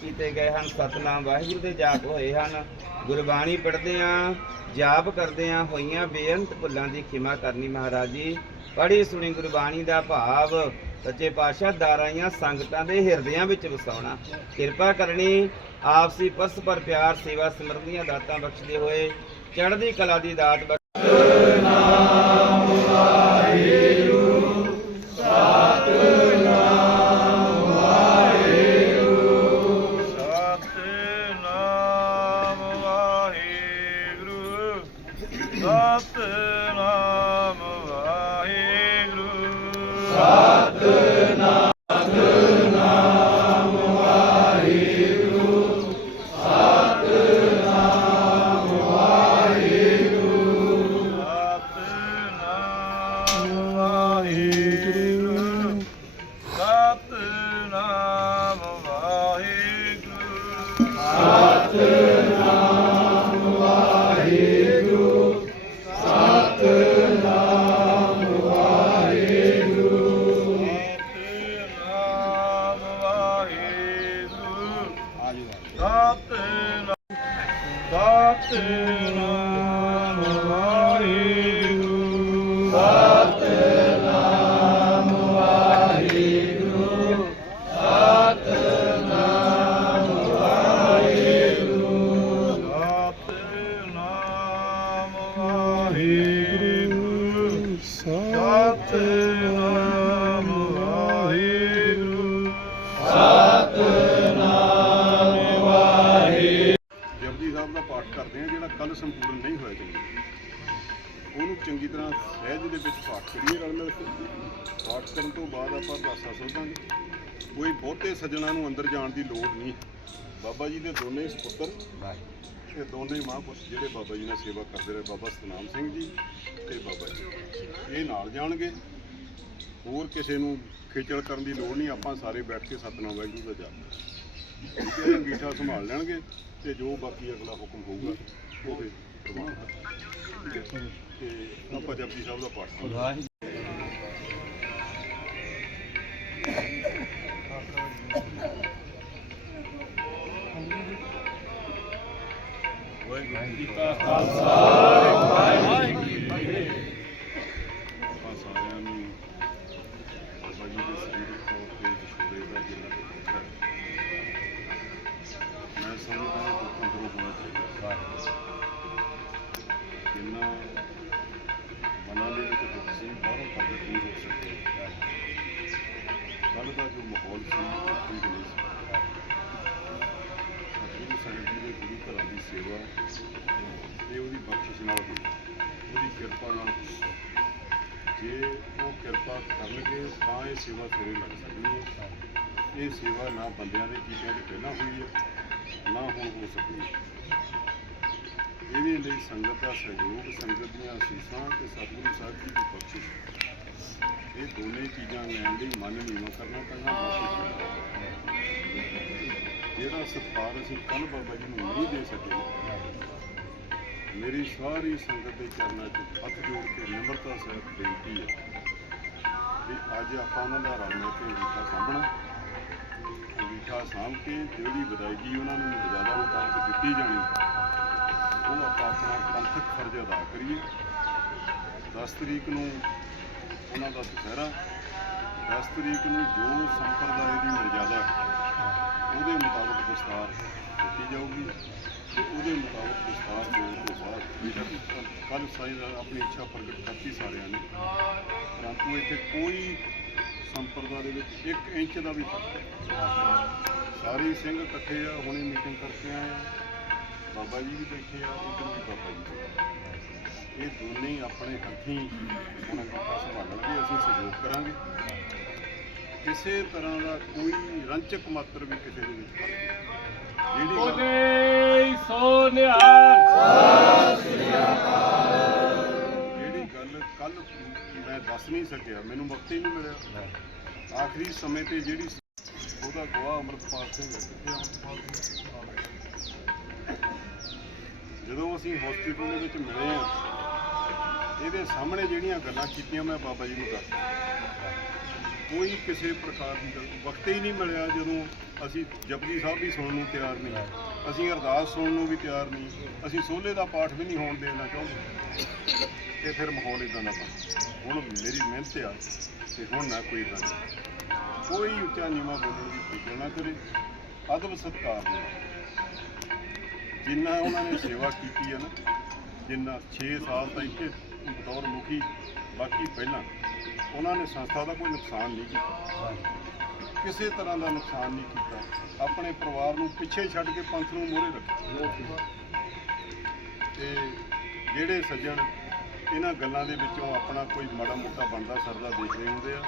ਕੀਤੇ ਗਏ ਹਨ। ਸਤਨਾਮ ਵਾਹਿਗੁਰੂ ਦੇ ਜਾਪ ਹੋਏ ਹਨ। ਗੁਰਬਾਣੀ ਪੜ੍ਹਦੇ ਆ ਜਾਪ ਕਰਦੇ ਆ ਹੋਈਆਂ ਬੇਅੰਤ ਭੁੱਲਾਂ ਦੀ ਖਿਮਾ ਕਰਨੀ ਮਹਾਰਾਜ ਜੀ। ਪੜ੍ਹੀ ਸੁਣੀ ਗੁਰਬਾਣੀ ਦਾ ਭਾਵ, ਸੱਚੇ ਪਾਤਸ਼ਾਹ ਦਾਰਾਈਆਂ ਸੰਗਤਾਂ ਦੇ ਹਿਰਦਿਆਂ ਵਿੱਚ ਵਸਾਉਣਾ। ਕਿਰਪਾ ਕਰਨੀ, ਆਪਸੀ ਪਰਸਪਰ ਪਿਆਰ, ਸੇਵਾ ਸਮਰਥੀਆਂ ਦਾਤਾਂ ਬਖਸ਼ਦੇ ਹੋਏ, ਚੜ੍ਹਦੀ ਕਲਾ ਦੀ ਦਾਤ ਸਤਨਾਮ ਸਤਨਾਮ ਕਰਦੇ ਆ ਜਿਹੜਾ ਕੱਲ ਸੰਪੂਰਨ ਨਹੀਂ ਹੋਇਆ ਚੰਗੀ ਉਹਨੂੰ ਚੰਗੀ ਤਰ੍ਹਾਂ ਸਹਿਜ ਦੇ ਵਿੱਚ ਪਾਠ ਕਰੀਏ ਰਲ ਮਿਲ ਕੇ। ਪਾਠ ਕਰਨ ਤੋਂ ਬਾਅਦ ਆਪਾਂ ਪਾਸਾ ਸੋਧਾਂਗੇ ਕੋਈ ਬਹੁਤੇ ਸੱਜਣਾ ਨੂੰ ਅੰਦਰ ਜਾਣ ਦੀ ਲੋੜ ਨਹੀਂ। ਬਾਬਾ ਜੀ ਦੇ ਦੋਨੇ ਹੀ ਸੁਪੁੱਤਰ ਇਹ ਦੋਨੇ ਮਹਾਂਪੁਰਸ਼ ਜਿਹੜੇ ਬਾਬਾ ਜੀ ਨਾਲ ਸੇਵਾ ਕਰਦੇ ਰਹੇ, ਬਾਬਾ ਸਤਨਾਮ ਸਿੰਘ ਜੀ ਤੇ ਬਾਬਾ ਜੀ। ਇਹ ਨਾਲ ਜਾਣਗੇ। ਹੋਰ ਕਿਸੇ ਨੂੰ ਖੇਚਲ ਕਰਨ ਦੀ ਲੋੜ ਨਹੀਂ। ਆਪਾਂ ਸਾਰੇ ਬੈਠ ਕੇ ਸਤਨਾਮ ਵਾਹਿਗੁਰੂ ਦਾ ਜਾਪ ਇਹ ਅੰਗੀਠਾ ਸੰਭਾਲ ਲੈਣਗੇ ਤੇ ਜੋ ਬਾਕੀ ਅਗਲਾ ਹੁਕਮ ਹੋਊਗਾ, ਉਹ ਫਿਰ ਪ੍ਰਵਾਨ ਤੇ ਆਪਾਂ ਜਪਜੀ ਸਾਹਿਬ ਦਾ ਪਾਠ ਕਰਾਂਗੇ ਵਾਹਿਗੁਰੂ ਜੀ ਕਾ ਖਾਲਸਾ। ਵਾਹਿਗੁਰੂ ਕੱਲ੍ਹ ਦਾ ਜੋ ਮਾਹੌਲ ਸੀ ਉਹ ਠੀਕ ਨਹੀਂ ਸੀ। ਸਤਿਗੁਰੂ ਸਾਹਿਬ ਜੀ ਦੇ ਗੁਰੂ ਘਰਾਂ ਦੀ ਸੇਵਾ ਇਹ ਉਹਦੀ ਬਖਸ਼ਿਸ਼ ਨਾਲ ਹੋਈ। ਉਹਦੀ ਕਿਰਪਾ ਨਾਲ ਹੋਈ। ਜੇ ਉਹ ਕਿਰਪਾ ਕਰਨਗੇ, ਤਾਂ ਇਹ ਸੇਵਾ ਤੇਰੇ ਲੱਗ ਸਕਦੀ ਹੈ। ਇਹ ਸੇਵਾ ਨਾ ਬੰਦਿਆਂ ਦੇ ਕੀਤਿਆਂ ਦੀ ਪਹਿਲਾਂ ਹੋਈ ਹੈ, ਨਾ ਹੁਣ ਹੋ ਸਕਦੀ। ਹੈ ਇਹਦੇ ਲਈ ਸੰਗਤ ਦਾ ਸਹਿਯੋਗ, ਸੰਗਤ ਦੀਆਂ ਅਸੀਸਾਂ ਤੇ ਸਤਿਗੁਰੂ ਸਾਹਿਬ ਜੀ ਦੀ ਬਖਸ਼ਿਸ਼। ਇਹ ਦੋਨੇ ਚੀਜ਼ਾਂ ਲੈਣ ਲਈ ਮਨ ਨੀਵਾਂ ਕਰਨਾ ਪੈਂਦਾ ਜਿਹੜਾ ਸਤਿਕਾਰ ਅਸੀਂ ਕੱਲ ਬਾਬਾ ਜੀ ਨੂੰ ਨਹੀਂ ਦੇ ਸਕੇ, ਮੇਰੀ ਸਾਰੀ ਸੰਗਤ ਦੇ ਚਰਨਾਂ 'ਚ ਹੱਥ ਜੋੜ ਕੇ ਨਿਮਰਤਾ ਸਹਿਤ ਬੇਨਤੀ ਹੈ ਵੀ ਅੱਜ ਆਪਾਂ ਉਹਨਾਂ ਦਾ ਰਲ ਮਿਲ ਕੇ ਅੰਗੀਠਾ ਸਾਂਭਣਾ ਅੰਗੀਠਾ ਸਾਂਭ ਕੇ ਜਿਹੜੀ ਵਿਦਾਇਗੀ ਉਹਨਾਂ ਨੂੰ ਮਰਜ਼ਾਦਾ ਮੁਤਾਬਕ ਦਿੱਤੀ ਜਾਣੀ ਉਹ ਆਪਾਂ ਆਪਣਾ ਪੰਥਕ ਫਰਜ਼ ਅਦਾ ਕਰੀਏ। 10 ਤਰੀਕ ਨੂੰ ਉਹਨਾਂ ਦਾ ਦੁਸਹਿਰਾ 10 ਤਰੀਕ ਨੂੰ ਜੋ ਸੰਪਰਦਾਇ ਦੀ ਮਰਜ਼ਾਦਾ ਉਹਦੇ ਮੁਤਾਬਕ ਦਸਤਾਰ ਦਿੱਤੀ ਜਾਊਗੀ ਤੇ ਉਹਦੇ ਮੁਤਾਬਕ ਦਸਤਾਰ ਦੇਣ ਤੋਂ ਬਾਅਦ ਕੱਲ ਸਾਈ ਆਪਣੀ ਇੱਛਾ ਪ੍ਰਗਟ ਕਰਤੀ ਸਾਰਿਆਂ ਨੇ। ਪਰੰਤੂ ਇੱਥੇ ਕੋਈ ਸੰਪਰਦਾ ਦੇ ਵਿੱਚ 1 ਇੰਚ ਦਾ ਵੀ ਫ਼ਰਕ ਹੈ ਸਾਰੇ ਸਿੰਘ ਇਕੱਠੇ ਆ, ਹੁਣੇ ਮੀਟਿੰਗ ਕਰਕੇ ਆਏ ਬਾਬਾ ਜੀ ਵੀ ਬੈਠੇ ਆ ਉਧਰ ਵੀ ਬਾਬਾ ਜੀ ਬੈਠੇ। ਇਹ ਦੋਨੇ ਹੀ ਆਪਣੇ ਹੱਥੀਂ ਉਹਨਾਂ ਦੀ ਸੰਭਾਲਣਗੇ ਅਸੀਂ ਸਹਿਯੋਗ ਕਰਾਂਗੇ ਕਿਸੇ ਤਰ੍ਹਾਂ ਦਾ ਕੋਈ ਰੰਚਕ ਮਾਤਰ ਵੀ ਕਿਸੇ ਦੇ ਵਿੱਚ ਨਹੀਂ। ਜਿਹੜੀ ਗੱਲ- ਬੋਲੇ ਸੋ ਨਿਹਾਲ ਜਿਹੜੀ ਗੱਲ ਕੱਲ ਮੈਂ ਦੱਸ ਨਹੀਂ ਸਕਿਆ ਮੈਨੂੰ ਵਕਤ ਹੀ ਨਹੀਂ ਮਿਲਿਆ ਆਖਰੀ ਸਮੇਂ ਤੇ ਜਿਹੜੀ ਉਹਦਾ ਗਵਾਹ ਅਮਰਪਾਲ ਸਿੰਘ ਹੈ ਕਿੱਥੇ ਅਮਰਪਾਲ ਸਿੰਘ ਜਦੋਂ ਅਸੀਂ ਹਸਪੀਟਲ ਦੇ ਵਿੱਚ ਮਿਲੇ ਆ ਇਹਦੇ ਸਾਹਮਣੇ ਜਿਹੜੀਆਂ ਗੱਲਾਂ ਕੀਤੀਆਂ ਮੈਂ ਬਾਬਾ ਜੀ ਨੂੰ ਦੱਸ ਕੋਈ ਕਿਸੇ ਪ੍ਰਕਾਰ ਦੀ ਗੱਲ, ਵਕਤ ਹੀ ਨਹੀਂ ਮਿਲਿਆ ਜਦੋਂ ਅਸੀਂ ਜਪਜੀ ਸਾਹਿਬ ਵੀ ਸੁਣਨ ਨੂੰ ਤਿਆਰ ਨਹੀਂ ਅਸੀਂ ਅਰਦਾਸ ਸੁਣਨ ਨੂੰ ਵੀ ਤਿਆਰ ਨਹੀਂ ਅਸੀਂ ਸੋਹਲੇ ਦਾ ਪਾਠ ਵੀ ਨਹੀਂ ਹੋਣ ਦੇਣਾ ਚਾਹੁੰਦੇ ਤੇ ਫਿਰ ਮਾਹੌਲ ਇਦਾਂ ਦਾ ਬਣ ਹੁਣ ਮੇਰੀ ਮਿਹਨਤ ਆ ਤੇ ਹੁਣ ਨਾ ਕੋਈ ਗੱਲ। ਦੀ ਕੋਈ ਉੱਚਾ ਨੀਵਾਂ ਬੋਲਣ ਦੀ ਫਿਕਰ ਨਾ ਕਰੇ। ਅਦਬ ਸਤਕਾਰ ਨਾਲ। ਜਿੰਨਾ ਉਹਨਾਂ ਨੇ ਸੇਵਾ ਕੀਤੀ ਹੈ ਨਾ ਜਿੰਨਾ 6 ਸਾਲ ਤਾਂ ਇੱਥੇ ਬਤੌਰ ਮੁਖੀ ਬਾਕੀ ਪਹਿਲਾਂ ਉਹਨਾਂ ਨੇ ਸੰਸਥਾ ਦਾ ਕੋਈ ਨੁਕਸਾਨ ਨਹੀਂ ਕੀਤਾ। ਕਿਸੇ ਤਰ੍ਹਾਂ ਦਾ ਨੁਕਸਾਨ ਨਹੀਂ ਕੀਤਾ। ਆਪਣੇ ਪਰਿਵਾਰ ਨੂੰ ਪਿੱਛੇ ਛੱਡ ਕੇ ਪੰਥ ਨੂੰ ਮੋਹਰੇ ਰੱਖਿਆ। ਤੇ ਜਿਹੜੇ ਸੱਜਣ ਇਹਨਾਂ ਗੱਲਾਂ ਦੇ ਵਿੱਚੋਂ ਆਪਣਾ ਕੋਈ ਮਾੜਾ ਮੋਟਾ ਬਣਦਾ ਸਰਦਾ ਦੇਖ ਰਹੇ ਹੁੰਦੇ ਆ।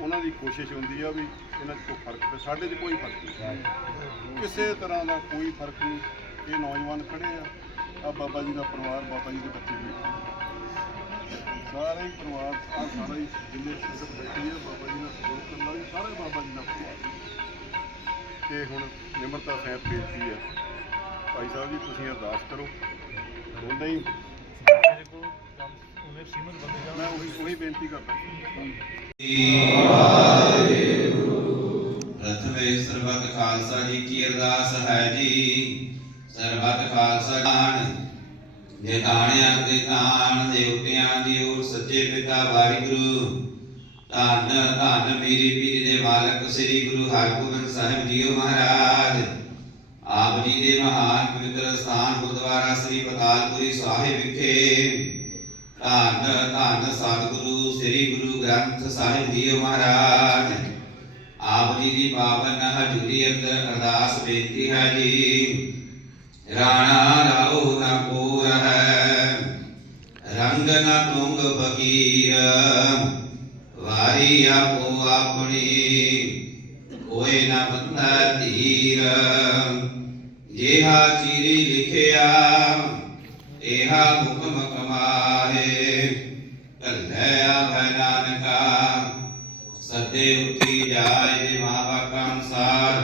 ਉਹਨਾਂ ਦੀ ਕੋਸ਼ਿਸ਼ ਹੁੰਦੀ ਆ ਵੀ ਇਹਨਾਂ 'ਚ ਕੋਈ ਫ਼ਰਕ ਤੇ ਸਾਡੇ 'ਚ ਕੋਈ ਫ਼ਰਕ ਨਹੀਂ। ਕਿਸੇ ਤਰ੍ਹਾਂ ਦਾ ਕੋਈ ਫ਼ਰਕ ਨਹੀਂ। ਇਹ ਨੌਜਵਾਨ ਖੜੇ ਆ। ਆ ਬਾਬਾ ਜੀ ਦਾ ਪਰਿਵਾਰ, ਬਾਬਾ ਜੀ ਦੇ ਬੱਚੇ ਵੀ। ਸਾਰੇ ਹੀ ਪਰਿਵਾਰ ਆ ਸਾਰਾ ਹੀ ਜਿੰਨੇ ਸੰਗਤ ਬੈਠੀ ਆ, ਬਾਬਾ ਜੀ ਨਾਲ ਸਹਿਯੋਗ ਕਰਨ ਵਾਲੀ ਸਾਰੇ ਬਾਬਾ ਜੀ ਦਾ ਪਰਿਵਾਰ। ਤੇ ਹੁਣ ਨਿਮਰਤਾ ਸਾਹਿਬ ਬੇਨਤੀ ਆ। ਭਾਈ ਸਾਹਿਬ ਜੀ, ਤੁਸੀਂ ਅਰਦਾਸ ਕਰੋ। ਉਹਦਾ ਹੀ ਮੈਂ ਉਹੀ ਉਹੀ ਬੇਨਤੀ ਕਰਦਾ। ਪ੍ਰਥਮੇ ਸਰਬਤ ਖਾਲਸਾ ਜੀ ਕੀ ਅਰਦਾਸ ਹੈ ਜੀ। ਸਰਬਤ ਖਾਲਸਾ ਦਾਨ ਦੇ ਦਾਣਿਆਂ ਦੇ ਦਾਨ ਦੇਵਤਿਆਂ ਦੀ ਓਰ ਸੱਚੇ ਪਿਤਾ ਵਾਹਿਗੁਰੂ। ਧੰਨ ਧੰਨ ਮੇਰੀ ਪੀਰੀ ਦੇ ਮਾਲਕ ਸ੍ਰੀ ਗੁਰੂ ਹਰਗੋਬਿੰਦ ਸਾਹਿਬ ਜੀਓ ਮਹਾਰਾਜ। ਆਪ ਜੀ ਦੇ ਮਹਾਨ ਪਵਿੱਤਰ ਸਥਾਨ ਗੁਰਦੁਆਰਾ ਸ੍ਰੀ ਪਤਾਲਪੁਰੀ ਸਾਹਿਬ ਵਿਖੇ ਧੰਨ ਧੰਨ ਸਤਿਗੁਰੂ ਸ੍ਰੀ ਗੁਰੂ ਗ੍ਰੰਥ ਸਾਹਿਬ ਜੀਓ ਮਹਾਰਾਜ। ਆਪ ਜੀ ਦੀ ਪਾਵਨ ਹਜ਼ੂਰੀ ਅੰਦਰ ਅਰਦਾਸ ਬੇਨਤੀ ਹੈ ਜੀ। ਰਾਣਾ ਰਾਉ ਨ ਪੂਰ ਹੈ ਰੰਗ ਨ ਤੁੰਗ ਫਕੀਰ ਵਾਰੀ ਆਪੋ ਆਪਣੀ ਕੋਈ ਨ ਬੰਦਾ ਧੀਰ ਜਿਹਾ ਚੀਰੀ ਲਿਖਿਆ ਇਹਾ ਹੁਕਮ ਕਮਾਰੇ ਕੱਲੇ ਆਵੈ ਨਾਨਕਾ ਸਦੇ ਉੱਠੀ ਜਾਏ ਦੇ ਮਹਾਵਾਕਾ ਅਨੁਸਾਰ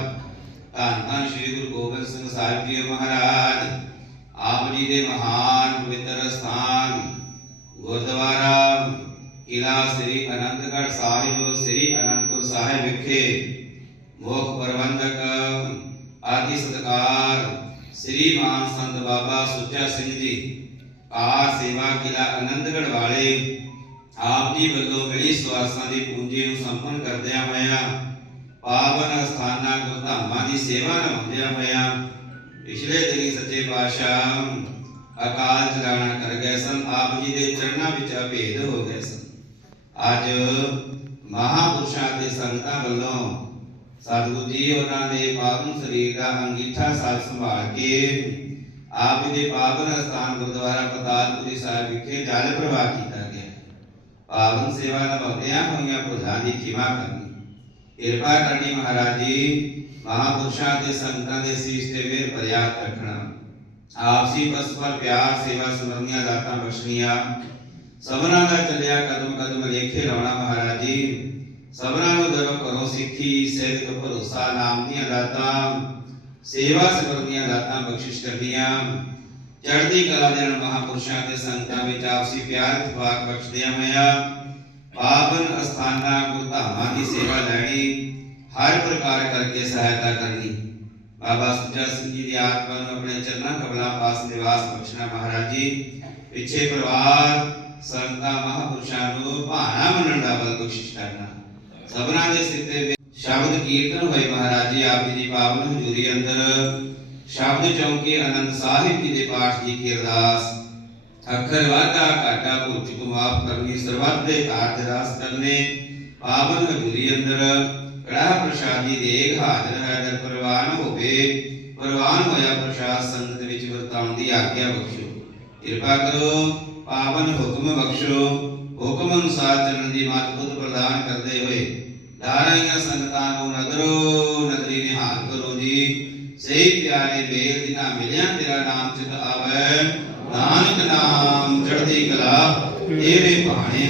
ਧੰਨ ਧੰਨ ਸ੍ਰੀ ਗੁਰੂ ਗੋਬਿੰਦ ਸਿੰਘ ਸਾਹਿਬ ਜੀ ਮਹਾਰਾਜ, ਆਪ ਜੀ ਦੇ ਮਹਾਨ ਪਵਿੱਤਰ ਸਥਾਨ, ਗੁਰਦੁਆਰਾ ਕਿਲਾ ਸ੍ਰੀ ਅਨੰਦਗੜ੍ਹ ਸਾਹਿਬ, ਸ੍ਰੀ ਅਨੰਦਪੁਰ ਸਾਹਿਬ ਵਿਖੇ ਮੁੱਖ ਪ੍ਰਬੰਧਕ ਆਦਿ ਸਤਕਾਰ ਸ੍ਰੀ ਮਾਨ ਸੰਤ ਬਾਬਾ ਸੁੱਚਾ ਸਿੰਘ ਜੀ, ਕਾਰ ਸੇਵਾ ਕਿਲਾ ਆਨੰਦਗੜ੍ਹ ਵਾਲੇ ਆਪ ਜੀ ਵੱਲੋਂ ਮਿਲੀ ਸਵਾਸਾਂ ਦੀ ਪੂੰਜੀ ਨੂੰ ਸੰਪੰਨ ਕਰਦਿਆਂ ਹੋਇਆਂ, ਪਾਵਨ ਅਸਥਾਨਾਂ, ਗੁਰਧਾਮਾਂ ਦੀ ਸੇਵਾ ਨਿਭਾਉਂਦਿਆਂ ਹੋਇਆਂ ਪਿਛਲੇ ਦਿਨੀ ਸੱਚੇ ਪਾਤਸ਼ਾਹ ਅਕਾਲ ਚਲਾਣਾ ਕਰ ਗਏ ਸਨ, ਆਪ ਜੀ ਦੇ ਚਰਨਾਂ ਵਿੱਚ ਅਭੇਦ ਹੋ ਗਏ ਸਨ। ਅੱਜ ਮਹਾਪੁਰਸ਼ਾਂ ਤੇ ਸੰਗਤਾਂ ਵੱਲੋਂ ਸਤਿਗੁਰੂ ਜੀ ਉਹਨਾਂ ਦੇ ਪਾਵਨ ਸਰੀਰ ਦਾ ਅੰਗੀਠਾ ਸਾਜ ਸੰਭਾਲ ਕੇ ਆਪ ਦੇ ਪਾਵਨ ਸਥਾਨ ਗੁਰਦੁਆਰਾ ਪਤਾਲਪੁਰੀ ਸਾਹਿਬ ਵਿਖੇ ਜਲ ਪ੍ਰਵਾਹ ਕੀਤਾ ਗਿਆ। ਪਾਵਨ ਸੇਵਾ ਨਿਭਾਉਂਦਿਆਂ ਹੋਈਆਂ ਭੁੱਲਾਂ ਦੀ ਖਿਮਾ ਕਰਨੀ। ਕਿਰਪਾ ਕਰਨੀ ਮਹਾਰਾਜ ਜੀ ਮਹਾਪੁਰਸ਼ਾਂ ਤੇ ਸੰਗਤਾਂ ਦੇ ਸੀਸ ਤੇ ਮਿਹਰ ਪ੍ਰਿਆਤ ਰੱਖਣਾ। ਆਪਸੀ ਪਰਸਪਰ ਪਿਆਰ, ਸੇਵਾ ਸਮਰਨੀਆਂ ਦਾਤਾਂ ਬਖਸ਼ਣੀਆਂ। ਸਭਨਾਂ ਦਾ ਚੱਲਿਆ ਕਦਮ ਕਦਮ ਲੇਖੇ ਲਾਉਣਾ ਮਹਾਰਾਜ ਜੀ। ਸਭਨਾਂ ਨੂੰ ਦਰੋ ਕਰੋ ਸਿੱਖੀ ਸਿੱਧ ਭਰੋਸਾ, ਨਾਮ ਦੀਆਂ ਦਾਤਾਂ, ਸੇਵਾ ਸਿਮਰਨੀਆਂ ਦਾਤਾਂ ਬਖਸ਼ਿਸ਼ ਕਰਦੀਆਂ ਚੜ੍ਹਦੀ ਕਲਾ ਦੇ ਨਾਲ ਮਹਾਪੁਰਸ਼ਾਂ ਤੇ ਸੰਤਾਂ ਵਿੱਚ ਆਪਸੀ ਪਿਆਰ ਇਤਫਾਕ ਬਖਸ਼ਦਿਆਂ ਹੋਇਆ ਪਾਵਨ ਅਸਥਾਨਾਂ, ਗੁਰਧਾਮਾਂ ਦੀ ਸੇਵਾ ਲੈਣੀ। ਹਰ ਪ੍ਰਕਾਰ ਕਰਕੇ ਸਹਾਇਤਾ ਕਰਨੀ। ਬਾਬਾ ਸੁੱਚਾ ਸਿੰਘ ਜੀ ਦੀ ਆਤਮਾ ਨੂੰ ਆਪਣੇ ਚਰਨਾਂ ਕਬਲਾ ਪਾਸ ਨਿਵਾਸ ਬਖਸ਼ਣਾ ਮਹਾਰਾਜ ਜੀ। ਪਿੱਛੇ ਪਰਿਵਾਰ, ਸੰਤਾਂ, ਮਹਾਪੁਰਸ਼ਾਂ ਨੂੰ ਭਾਣਾ ਮੰਨਣ ਦਾ ਬਲ ਬਖਸ਼ਿਸ਼ ਕਰਨਾ। ਸਭਨਾਂ ਦੇ ਸਿਰ ਸ਼ਬਦ ਕੀਰਤਨ ਹੋਏ ਮਹਾਰਾਜ ਜੀ, ਆਪ ਜੀ ਦੀ ਪਾਵਨ ਹਜ਼ੂਰੀ ਅੰਦਰ। ਸ਼ਬਦ ਚੌਂਕੇ ਆਨੰਦ ਸਾਹਿਬ ਜੀ ਦੇ ਪਾਠ ਦੀ ਕੀ ਅਰਦਾਸ। ਅੱਖਰ ਵਾਧਾ, ਘਾਟਾ ਭੁੱਲ ਚੁੱਕ ਮਾਫ ਕਰਨੀ, ਸਰਬੱਤ ਦੇ ਕਾਰਜ ਰਾਸ ਕਰਨੇ, ਪਾਵਨ ਹਜ਼ੂਰੀ ਅੰਦਰ। ਕੜਾ ਪ੍ਰਸ਼ਾਦੀ ਦੇਗ ਹਾਜ਼ਰ ਹੈ ਦਰ ਪ੍ਰਵਾਨ ਹੋਵੇ, ਪ੍ਰਵਾਨ ਹੋਇਆ ਪ੍ਰਸ਼ਾਦ ਸੰਗਤ ਵਿੱਚ ਵਰਤਾਉਣ ਦੀ ਆਗਿਆ ਬਖਸ਼ੋ। ਕਿਰਪਾ ਕਰੋ, ਪਾਵਨ ਹੁਕਮ ਬਖਸ਼ੋ, ਹੁਕਮ ਅਨੁਸਾਰ ਚੱਲਣ ਦੀ ਮਤ ਪ੍ਰਦਾਨ ਕਰਦੇ ਹੋਏ ਦਾਰਾਈਆਂ ਸੰਗਤਾਂ ਨੂੰ ਨਗਰੋ ਨਗਰੀ ਨਿਹਾਲ ਕਰੋ ਜੀ। ਸਹੀ ਪਿਆਰੇ ਵੇਲ ਜਿਨਾ ਮਿਲਿਆ, ਤੇਰਾ ਨਾਮ ਚਿਤ ਆਵੇ। ਨਾਨਕ ਨਾਮ ਚੜ੍ਹਦੀ ਕਲਾ, ਤੇਰੇ ਭਾਣੇ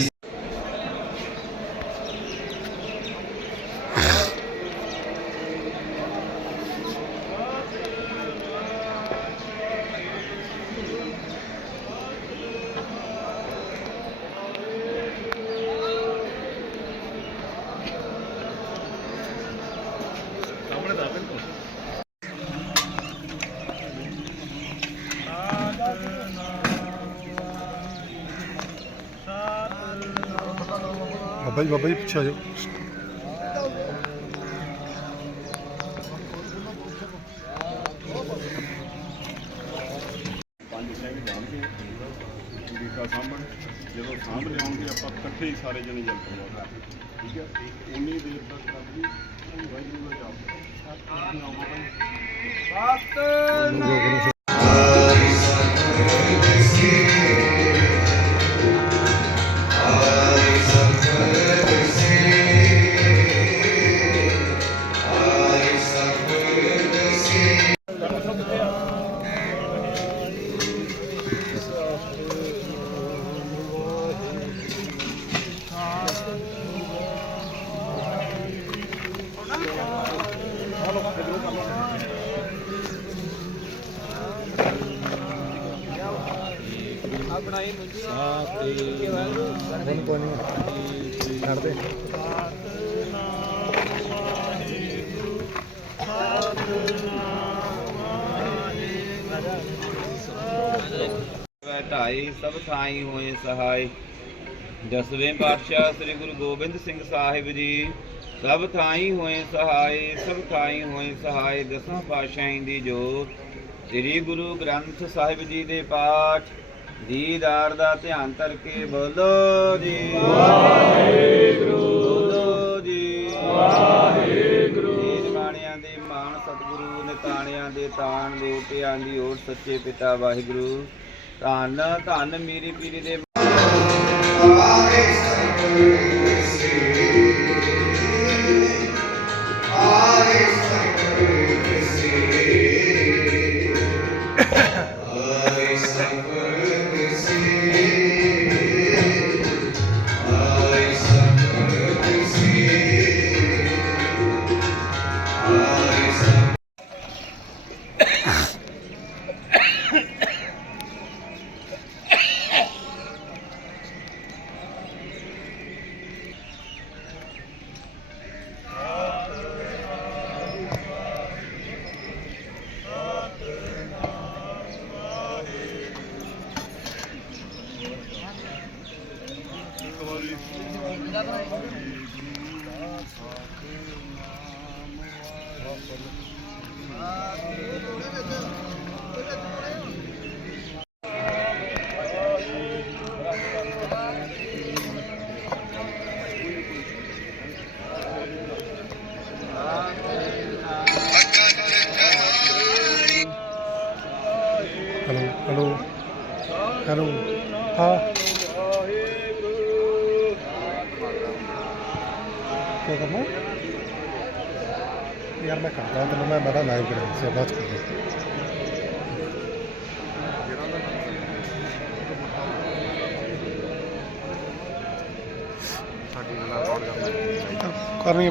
ਬਾਬਾ ਜੀ ਬਾਬਾ ਜੀ ਪਿੱਛੇ ਆ ਜਾਓ ਪੰਜ ਸਿੰਘ ਜਾਣਗੇ ਅੰਗੀਕਾ ਸਾਹਮਣ ਜਦੋਂ ਸਾਂਭ ਲਿਆਉਂਗੇ ਆਪਾਂ ਇਕੱਠੇ ਹੀ ਸਾਰੇ ਜਣੇ ਜਲ ਕਰਾਂਗੇ ਠੀਕ ਹੈ ਉਨੀ ਦੇਰ ਤੱਕ ਆਪਣੀ ਵਾਹਿਗੁਰੂ ਦਾ ਜਾਪ ਹੁਣ ਕੋਈ ਨਹੀਂ ਛੱਡ ਦੇ ਢਾਈ, ਸਭ ਥਾਈ ਹੋਏ ਸਹਾਈ। ਦਸਵੇਂ ਪਾਤਸ਼ਾਹ ਸ੍ਰੀ ਗੁਰੂ ਗੋਬਿੰਦ ਸਿੰਘ ਸਾਹਿਬ ਜੀ, ਸਭ ਥਾਈ ਹੋਏ ਸਹਾਈ, ਸਭ ਥਾਈ ਹੋਏ ਸਹਾਈ, ਦਸਾਂ ਪਾਤਸ਼ਾਹਾਂ ਦੀ ਜੋਤ। ਸ੍ਰੀ ਗੁਰੂ ਗ੍ਰੰਥ ਸਾਹਿਬ ਜੀ ਦੇ ਪਾਠ ਦੀਦਾਰ ਦਾ ਧਿਆਨ ਕਰਕੇ ਬੋਲੋ ਜੀ। ਵਾਹਿਗੁਰੂ ਬੋਲੋ ਜੀ। ਵਾਹਿਗੁਰੂ ਬਾਣਿਆਂ ਦੇ ਮਾਨ ਸਤਿਗੁਰੂ, ਨਿਤਾਣਿਆਂ ਦੇ ਤਾਣ ਦੇਵਤਿਆਂ ਦੀ ਓਟ ਸੱਚੇ ਪਿਤਾ ਵਾਹਿਗੁਰੂ। ਧੰਨ ਧੰਨ ਮੇਰੀ ਪੀਰੀ ਦੇ ਹੈਲੋ ਹੈਲੋ ਹੈਲੋ ਹਾਂ ਕੀ ਕਰਨਾ ਯਾਰ ਮੈਂ ਕਰਦਾ ਤੈਨੂੰ ਮੈਂ ਬੜਾ ਲਾਈਵ ਕਰਾਂ ਸੇ ਬਾਤ ਕਰਦੇ ਕਰਨੀ